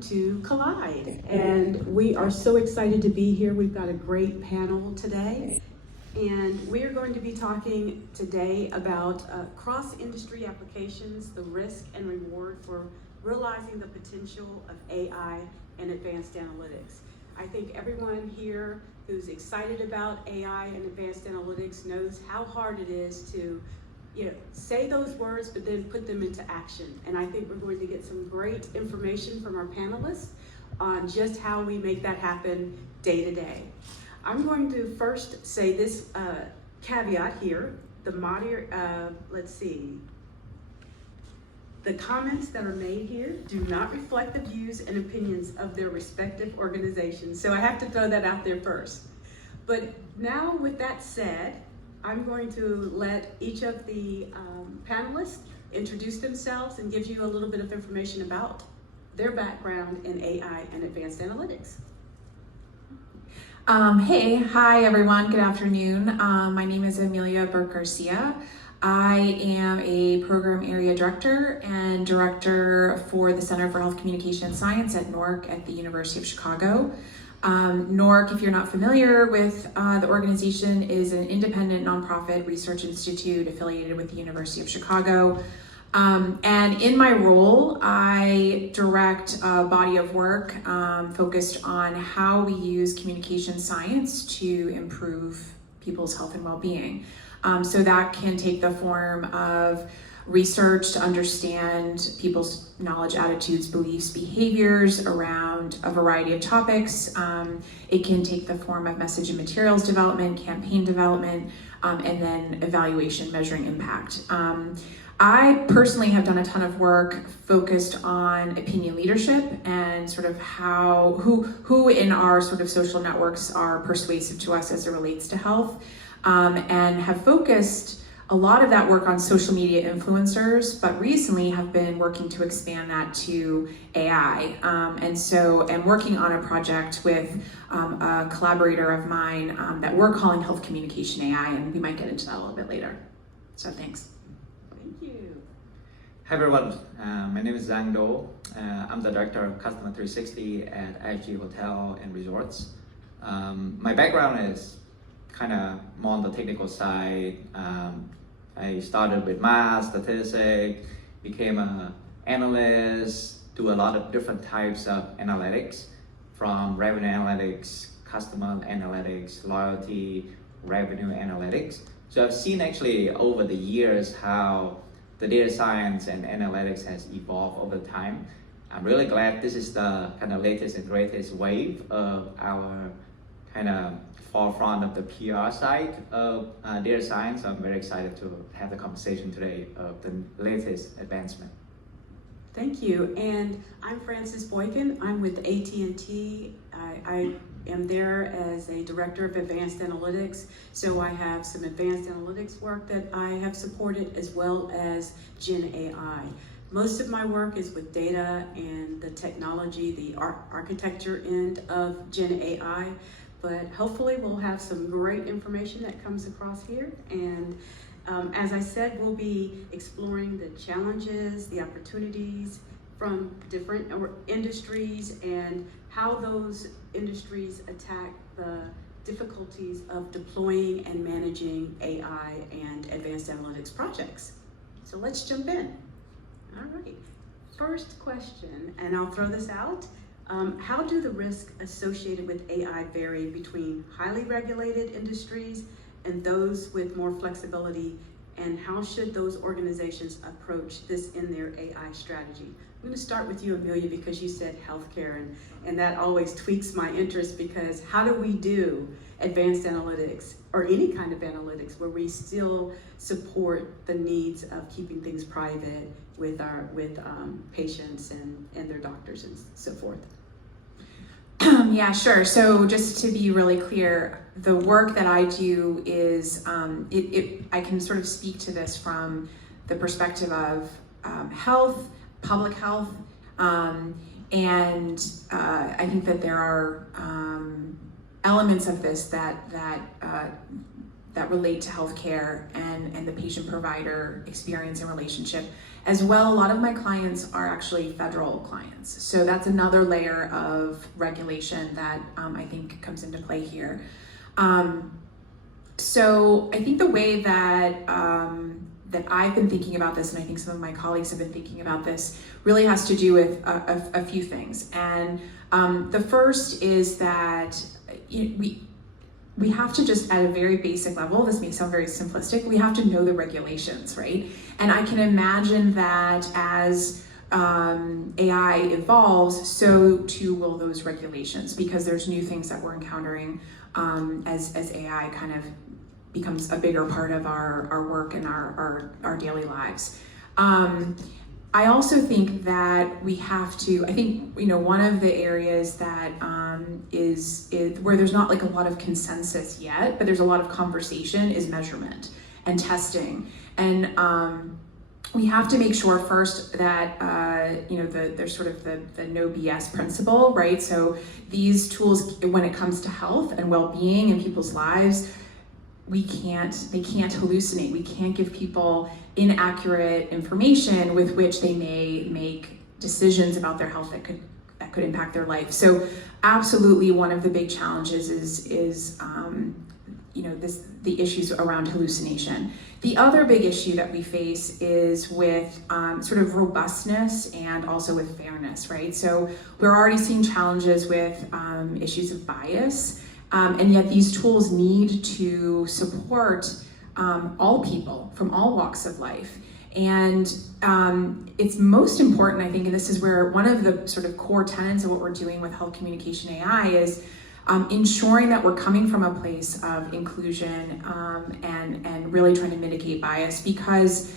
to Collide. And we are so excited to be here. We've got a great panel today. And we are going to be talking today about cross-industry applications, the risk and reward for realizing the potential of AI and advanced analytics. I think everyone here who's excited about AI and advanced analytics knows how hard it is to say those words, but then put them into action. And I think we're going to get some great information from our panelists on just how we make that happen day to day. I'm going to first say this caveat here. The comments that are made here do not reflect the views and opinions of their respective organizations. So I have to throw that out there first. But now with that said, I'm going to let each of the panelists introduce themselves and give you a little bit of information about their background in AI and advanced analytics. Hi everyone, good afternoon. My name is Amelia Burke-Garcia. I am a program area director and director for the Center for Health Communication and Science at NORC at the University of Chicago. NORC, if you're not familiar with the organization, is an independent nonprofit research institute affiliated with the University of Chicago. And in my role, I direct a body of work focused on how we use communication science to improve people's health and well-being. So that can take the form of research to understand people's knowledge, attitudes, beliefs, behaviors around a variety of topics. It can take the form of message and materials development, campaign development, and then evaluation, measuring impact. I personally have done a ton of work focused on opinion leadership and sort of who in our sort of social networks are persuasive to us as it relates to health, and have focused a lot of that work on social media influencers, but recently have been working to expand that to AI. And so I'm working on a project with a collaborator of mine that we're calling Health Communication AI, and we might get into that a little bit later. So thanks. Thank you. Hi everyone, my name is Zhang Dou. I'm the Director of Customer 360 at IHG Hotel and Resorts. My background is kind of more on the technical side. I started with math, statistics, became an analyst, do a lot of different types of analytics, from revenue analytics, customer analytics, loyalty, revenue analytics. So I've seen actually over the years how the data science and analytics has evolved over time. I'm really glad this is the kind of latest and greatest wave of our kind of forefront of the PR side of data science. I'm very excited to have the conversation today of the latest advancement. Thank you. And I'm Frances Boykin. I'm with AT&T. I am there as a director of advanced analytics. So I have some advanced analytics work that I have supported, as well as Gen AI. Most of my work is with data and the technology, the architecture end of Gen AI. But hopefully we'll have some great information that comes across here. And as I said, we'll be exploring the challenges, the opportunities from different industries and how those industries attack the difficulties of deploying and managing AI and advanced analytics projects. So let's jump in. All right, first question, and I'll throw this out. How do the risks associated with AI vary between highly regulated industries and those with more flexibility, and how should those organizations approach this in their AI strategy? I'm going to start with you, Amelia, because you said healthcare, and that always tweaks my interest, because how do we do advanced analytics or any kind of analytics where we still support the needs of keeping things private with patients and their doctors and so forth? Yeah, sure. So just to be really clear, the work that I do is, I can sort of speak to this from the perspective of health, public health, and I think that there are elements of this that that relate to healthcare and the patient-provider experience and relationship. As well, a lot of my clients are actually federal clients. So that's another layer of regulation that I think comes into play here. So I think the way that that I've been thinking about this, and I think some of my colleagues have been thinking about this, really has to do with a few things. And the first is that we have to just, at a very basic level, this may sound very simplistic, we have to know the regulations, right? And I can imagine that as AI evolves, so too will those regulations, because there's new things that we're encountering as AI kind of becomes a bigger part of our work and our daily lives. I also think that we have to, I think, one of the areas that is where there's not like a lot of consensus yet, but there's a lot of conversation, is measurement and testing. And we have to make sure first that, there's sort of the no BS principle, right? So these tools, when it comes to health and well-being in people's lives, they can't hallucinate. We can't give people inaccurate information with which they may make decisions about their health that could impact their life. So absolutely, one of the big challenges is the issues around hallucination. The other big issue that we face is with sort of robustness and also with fairness, right? So we're already seeing challenges with issues of bias. And yet these tools need to support all people from all walks of life. And it's most important, I think, and this is where one of the sort of core tenets of what we're doing with health communication AI is ensuring that we're coming from a place of inclusion and really trying to mitigate bias, because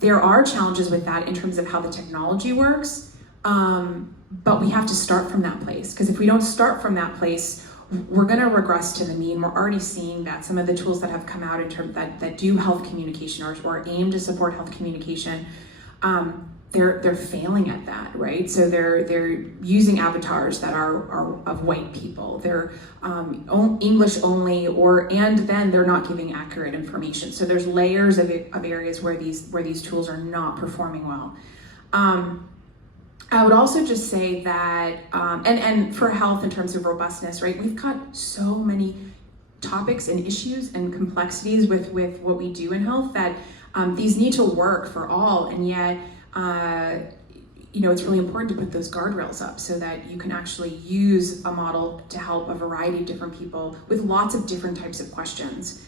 there are challenges with that in terms of how the technology works, but we have to start from that place, because if we don't start from that place, we're going to regress to the mean. We're already seeing that some of the tools that have come out in terms that do health communication or aim to support health communication, they're failing at that, right? So they're using avatars that are of white people. They're English only, and then they're not giving accurate information. So there's layers of areas where these tools are not performing well. I would also just say that, and for health in terms of robustness, right, we've got so many topics and issues and complexities with what we do in health that these need to work for all, and yet, it's really important to put those guardrails up so that you can actually use a model to help a variety of different people with lots of different types of questions.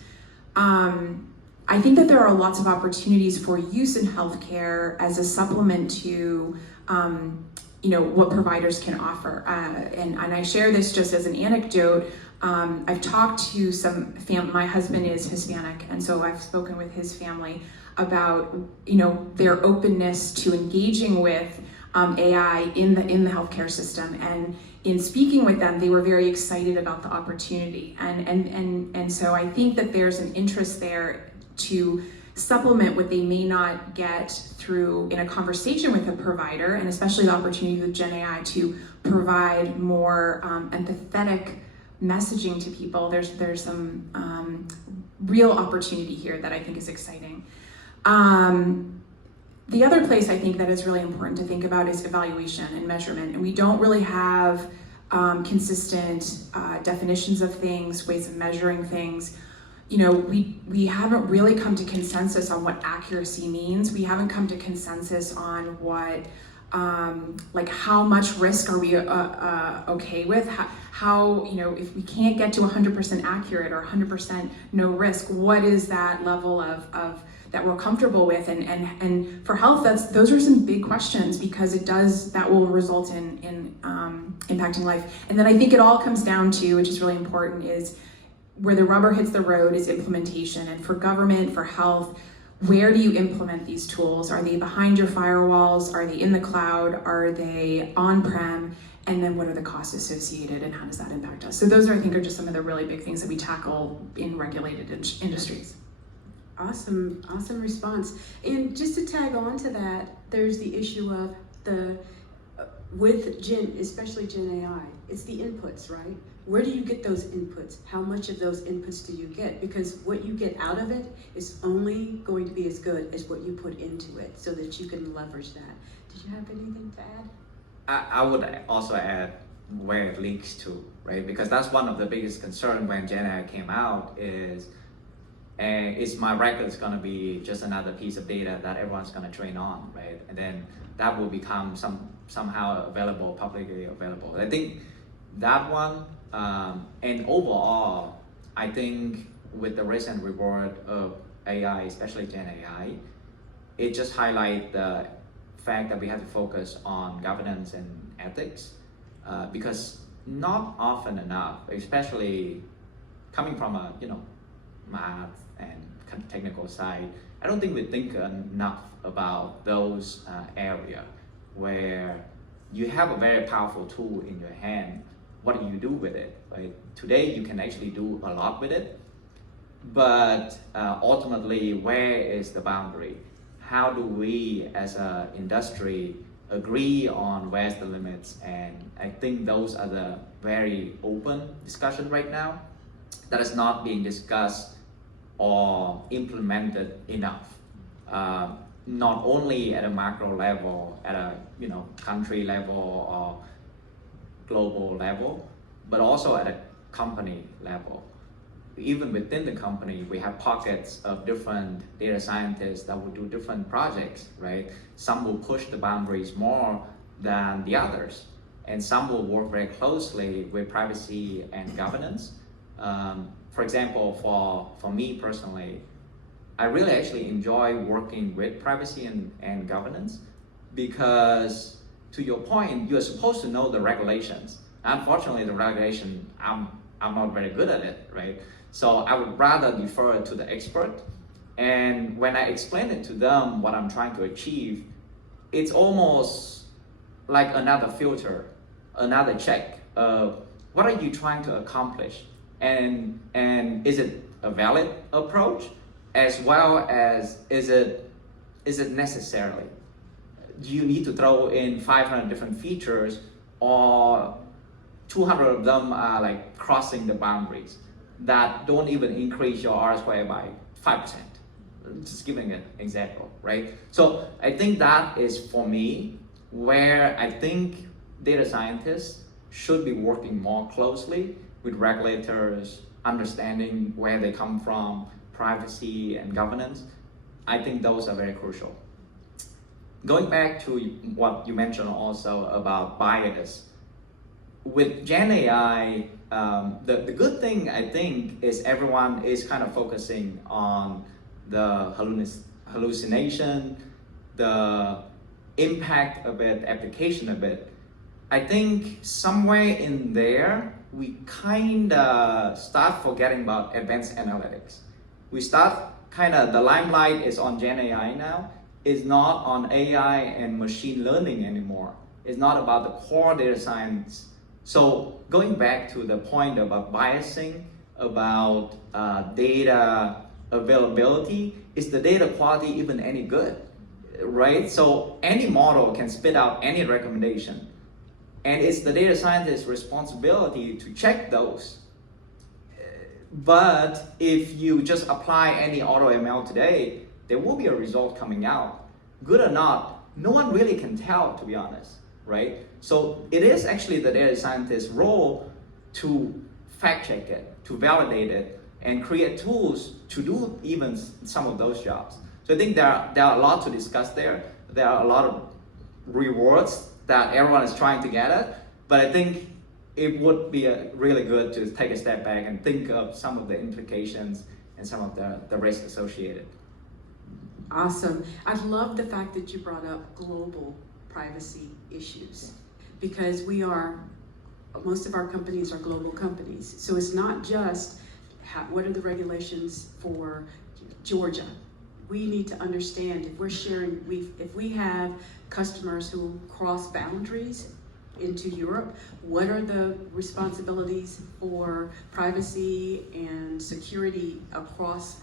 I think that there are lots of opportunities for use in healthcare as a supplement to what providers can offer. And I share this just as an anecdote. I've talked to some my husband is Hispanic, and so I've spoken with his family about their openness to engaging with AI in the healthcare system. And in speaking with them, they were very excited about the opportunity. And so I think that there's an interest there to supplement what they may not get through in a conversation with a provider, and especially the opportunity with Gen AI to provide more empathetic messaging to people. There's some real opportunity here that I think is exciting. The other place I think that is really important to think about is evaluation and measurement, and we don't really have consistent definitions of things, ways of measuring things. We haven't really come to consensus on what accuracy means. We haven't come to consensus on what, how much risk are we okay with? How if we can't get to 100% accurate or 100% no risk, what is that level of that we're comfortable with? And for health, those are some big questions, because that will result in impacting life. And then I think it all comes down to, which is really important, is where the rubber hits the road is implementation. And for government, for health, where do you implement these tools? Are they behind your firewalls? Are they in the cloud? Are they on-prem? And then what are the costs associated, and how does that impact us? So those I think are just some of the really big things that we tackle in regulated industries. Awesome response. And just to tag on to that, there's the issue of with Gen, especially Gen AI, it's the inputs, right? Where do you get those inputs? How much of those inputs do you get? Because what you get out of it is only going to be as good as what you put into it, so that you can leverage that. Did you have anything to add? I would also add where it leaks to, right? Because that's one of the biggest concerns when Gen AI came out is my records gonna be just another piece of data that everyone's gonna train on, right? And then that will become somehow available, publicly available. I think that one, and overall, I think with the risk and reward of AI, especially Gen AI, it just highlights the fact that we have to focus on governance and ethics, because not often enough, especially coming from a math and kind of technical side, I don't think we think enough about those areas where you have a very powerful tool in your hand. What do you do with it? Right? Today you can actually do a lot with it, but ultimately, where is the boundary? How do we as an industry agree on where's the limits? And I think those are the very open discussion right now that is not being discussed or implemented enough. Not only at a macro level, at a country level or global level, but also at a company level. Even within the company, we have pockets of different data scientists that will do different projects, right? Some will push the boundaries more than the others, and some will work very closely with privacy and governance. For example, for me personally, I really actually enjoy working with privacy and governance, because to your point, you're supposed to know the regulations. Unfortunately, the regulation, I'm not very good at it, right? So I would rather defer to the expert. And when I explain it to them what I'm trying to achieve, it's almost like another filter, another check of what are you trying to accomplish? And is it a valid approach, as well as is it necessarily? Do you need to throw in 500 different features, or 200 of them are like crossing the boundaries that don't even increase your R squared by 5%? Just giving an example, right? So I think that is, for me, where I think data scientists should be working more closely with regulators, understanding where they come from, privacy and governance. I think those are very crucial. Going back to what you mentioned also about bias, with Gen AI, the good thing I think is everyone is kind of focusing on the hallucination, the impact of it, application of it. I think somewhere in there, we kind of start forgetting about advanced analytics. We start the limelight is on Gen AI now. It's not on AI and machine learning anymore. It's not about the core data science. So going back to the point about biasing, about data availability, is the data quality even any good, right? So any model can spit out any recommendation, and it's the data scientist's responsibility to check those. But if you just apply any AutoML today, there will be a result coming out. Good or not, no one really can tell, to be honest, right? So it is actually the data scientist's role to fact check it, to validate it, and create tools to do even some of those jobs. So I think there are a lot to discuss there. There are a lot of rewards that everyone is trying to get at, but I think it would be really good to take a step back and think of some of the implications and some of the risks associated. Awesome. I love the fact that you brought up global privacy issues, because most of our companies are global companies. So it's not just what are the regulations for Georgia. We need to understand if we're sharing, if we have customers who cross boundaries into Europe, what are the responsibilities for privacy and security across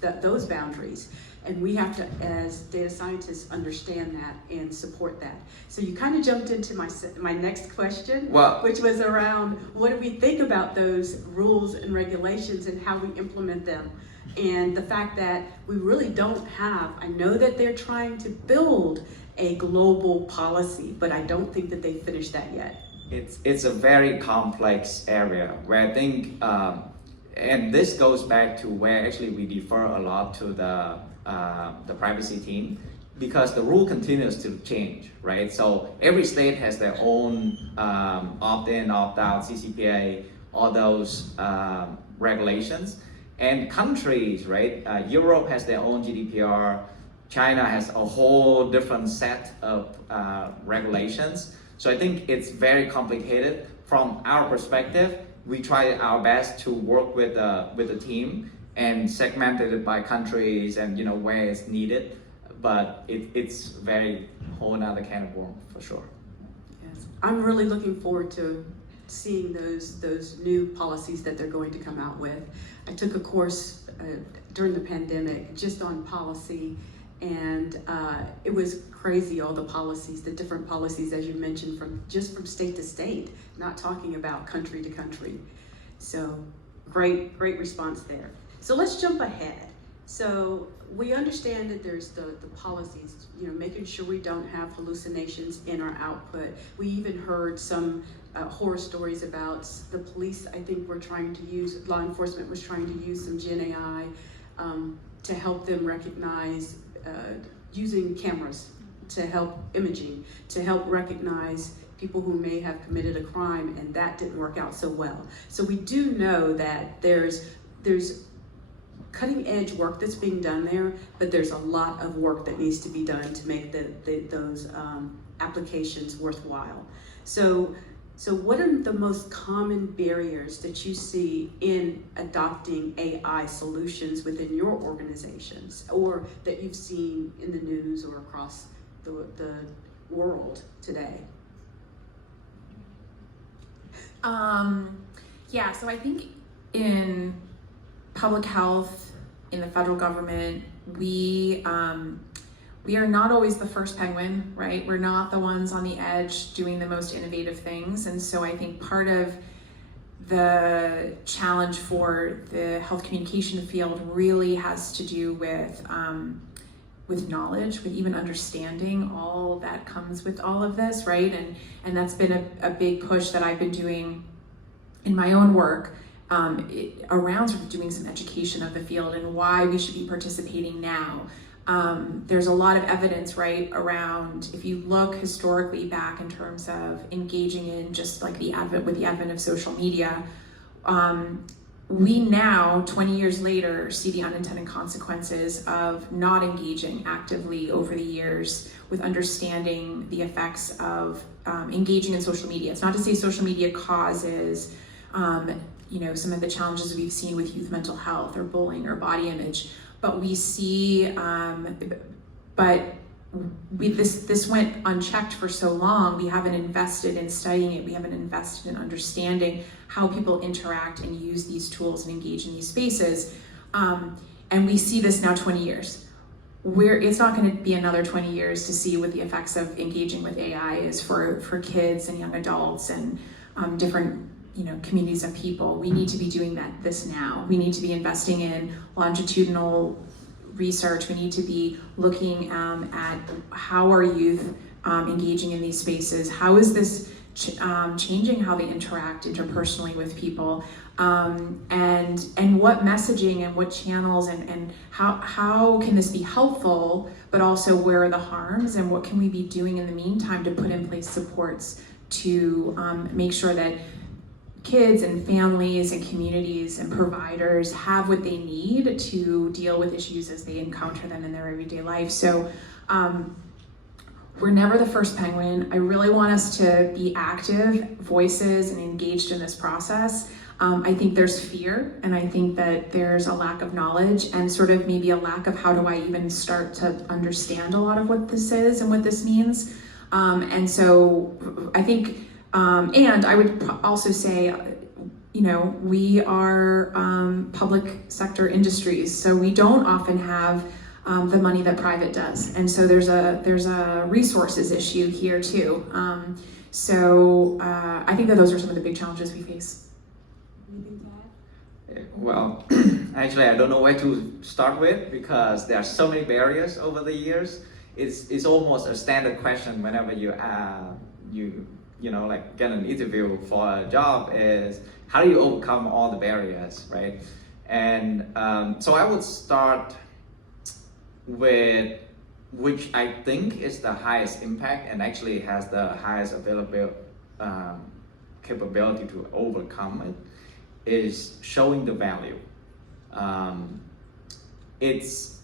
those boundaries. And we have to, as data scientists, understand that and support that. So you kind of jumped into my next question, Well, which was around what do we think about those rules and regulations and how we implement them. And the fact that we really don't have, I know that they're trying to build a global policy, but I don't think that they finished that yet. it's a very complex area where I think, and this goes back to where actually we defer a lot to the privacy team, because the rule continues to change, right? So every state has their own opt-in, opt-out, CCPA, all those regulations. And countries, right? Europe has their own GDPR. China has a whole different set of regulations. So I think it's very complicated. From our perspective, we try our best to work with the team and segment it by countries and where it's needed. But it's very whole another can of worms for sure. Yes, I'm really looking forward to seeing those new policies that they're going to come out with. I took a course during the pandemic just on policy, and it was crazy, all the policies, the different policies, as you mentioned, from state to state, not talking about country to country. So great response there. So let's jump ahead. So we understand that there's the policies, making sure we don't have hallucinations in our output. We even heard some horror stories about the police. I think law enforcement was trying to use some Gen AI to help them recognize, using cameras to help imaging, to help recognize people who may have committed a crime, and that didn't work out so well. So we do know that there's cutting edge work that's being done there, but there's a lot of work that needs to be done to make those applications worthwhile. So what are the most common barriers that you see in adopting AI solutions within your organizations, or that you've seen in the news or across the world today? Yeah, so I think in public health, in the federal government, we are not always the first penguin, right? We're not the ones on the edge doing the most innovative things. And so I think part of the challenge for the health communication field really has to do with knowledge, with even understanding all that comes with all of this, right? And that's been a big push that I've been doing in my own work, around sort of doing some education of the field and why we should be participating now. There's a lot of evidence, right, around, if you look historically back in terms of engaging in just like the advent of social media, we now, 20 years later, see the unintended consequences of not engaging actively over the years with understanding the effects of engaging in social media. It's not to say social media causes some of the challenges we've seen with youth mental health or bullying or body image, but we see, this went unchecked for so long. We haven't invested in studying it. We haven't invested in understanding how people interact and use these tools and engage in these spaces. And we see this now 20 years. It's not going to be another 20 years to see what the effects of engaging with AI is for kids and young adults and different communities of people. We need to be doing this now. We need to be investing in longitudinal research. We need to be looking at how are youth engaging in these spaces. How is this changing how they interact interpersonally with people, and what messaging and what channels and how can this be helpful, but also where are the harms and what can we be doing in the meantime to put in place supports to make sure that kids and families and communities and providers have what they need to deal with issues as they encounter them in their everyday life. So we're never the first penguin. I really want us to be active voices and engaged in this process. I think there's fear, and I think that there's a lack of knowledge and sort of maybe a lack of how do I even start to understand a lot of what this is and what this means. And so I think, and I would also say we are public sector industries, so we don't often have the money that private does, and so there's a resources issue here too. I think that those are some of the big challenges we face. Anything to add? Well, actually, I don't know where to start with because there are so many barriers over the years. It's almost a standard question whenever you like get an interview for a job is how do you overcome all the barriers, right? And so I would start with which I think is the highest impact and actually has the highest available capability to overcome it, is showing the value. It's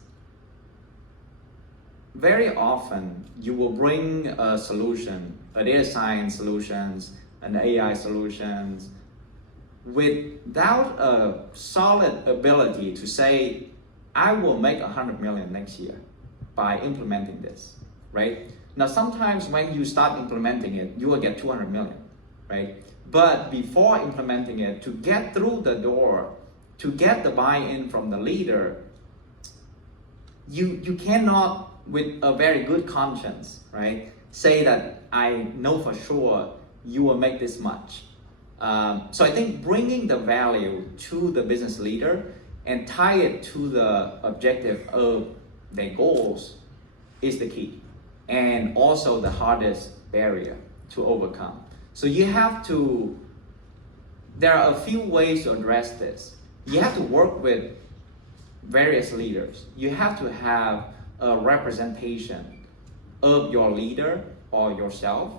very often you will bring a solution, a data science solutions, an AI solutions, without a solid ability to say, I will make 100 million next year by implementing this, right? Now, sometimes when you start implementing it, you will get 200 million, right? But before implementing it, to get through the door, to get the buy-in from the leader, you cannot, with a very good conscience, right, say that I know for sure you will make this much. So I think bringing the value to the business leader and tie it to the objective of their goals is the key, and also the hardest barrier to overcome. So you have to, there are a few ways to address this. You have to work with various leaders. You have to have a representation of your leader or yourself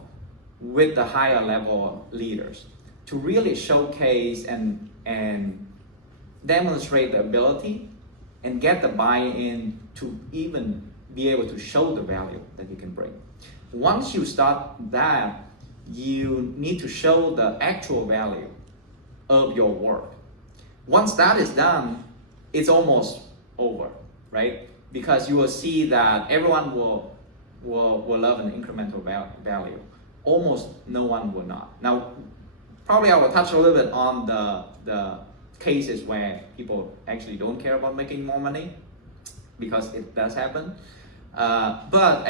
with the higher level leaders to really showcase and demonstrate the ability and get the buy-in to even be able to show the value that you can bring. Once you start that, you need to show the actual value of your work. Once that is done, it's almost over, right? Because you will see that everyone will love an incremental value. Almost no one will not. Now, probably I will touch a little bit on the cases where people actually don't care about making more money, because it does happen. But